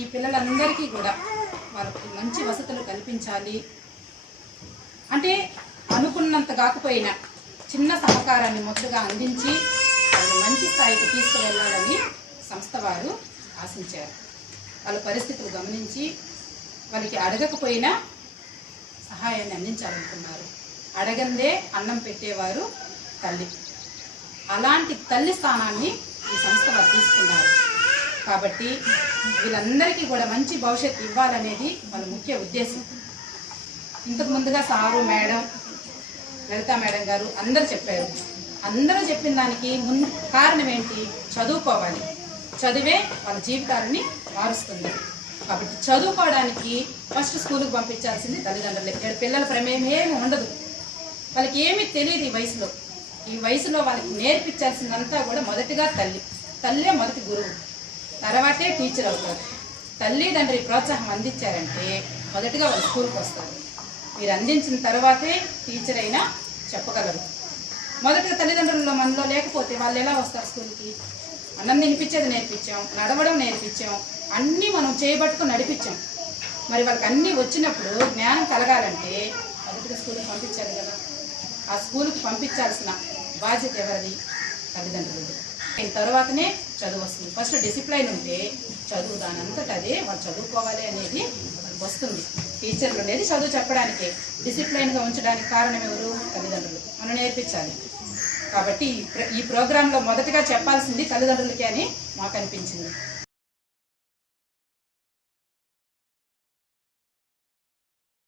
ఈ పిల్లలందరికీ కూడా వాళ్ళకి మంచి వసతులు కల్పించాలి. అంటే అనుకున్నంత కాకపోయినా చిన్న సహకారాన్ని మొదటగా అందించి వాళ్ళని మంచి స్థాయికి తీసుకువెళ్ళాలని సంస్థ వారు ఆశించారు. వాళ్ళ పరిస్థితులు గమనించి వాళ్ళకి అడగకపోయినా సహాయాన్ని అందించాలనుకున్నారు. అడగందే అన్నం పెట్టేవారు తల్లి. అలాంటి తల్లి స్థానాన్ని ఈ సంస్థ వారు తీసుకున్నారు. కాబట్టి వీళ్ళందరికీ కూడా మంచి భవిష్యత్తు ఇవ్వాలనేది వాళ్ళ ముఖ్య ఉద్దేశం. ఇంతకు ముందుగా సారు మేడం లలిత మేడం గారు అందరూ చెప్పారు. అందరూ చెప్పిన దానికి మున్ కారణం ఏంటి? చదువుకోవాలి. చదివే వాళ్ళ జీవితాలని మారుస్తుంది. కాబట్టి చదువుకోవడానికి ఫస్ట్ స్కూల్కి పంపించాల్సింది తల్లిదండ్రులే. ఇక్కడ పిల్లల ప్రమేయం ఏమి ఉండదు. వాళ్ళకి ఏమీ తెలియదు ఈ వయసులో. ఈ వయసులో వాళ్ళకి నేర్పించాల్సిందంతా కూడా మొదటిగా తల్లి. తల్లే మొదటి గురువు. తర్వాతే టీచర్ అవుతారు. తల్లిదండ్రి ప్రోత్సాహం అందించారంటే మొదటిగా వాళ్ళు స్కూల్కి వస్తారు. మీరు అందించిన తర్వాతే టీచర్ అయినా చెప్పగలరు. మొదటిగా తల్లిదండ్రుల మనలో లేకపోతే వాళ్ళు ఎలా వస్తారు స్కూల్కి అన్నం తినిపించేది నేర్పించాం నడవడం నేర్పించాం అన్నీ మనం చేయబట్టుకుని నడిపించాం. మరి వాళ్ళకి అన్నీ వచ్చినప్పుడు జ్ఞానం కలగాలంటే మొదటిగా స్కూల్కి పంపించాలి కదా. ఆ స్కూల్కి పంపించాల్సిన బాధ్యత ఎవరిది? తల్లిదండ్రులు తర్వాతనే చదువు వస్తుంది. ఫస్ట్ డిసిప్లైన్ ఉంటే చదువు దాని అదే వాళ్ళు చదువుకోవాలి అనేది వస్తుంది. టీచర్లు అనేది చదువు చెప్పడానికే. డిసిప్లైన్గా ఉంచడానికి కారణం ఎవరు? తల్లిదండ్రులు. మనం నేర్పించాలి. కాబట్టి ఈ ప్ర- ఈ ప్రోగ్రాంలో మొదటగా చెప్పాల్సింది తల్లిదండ్రులకి అని మాకు అనిపించింది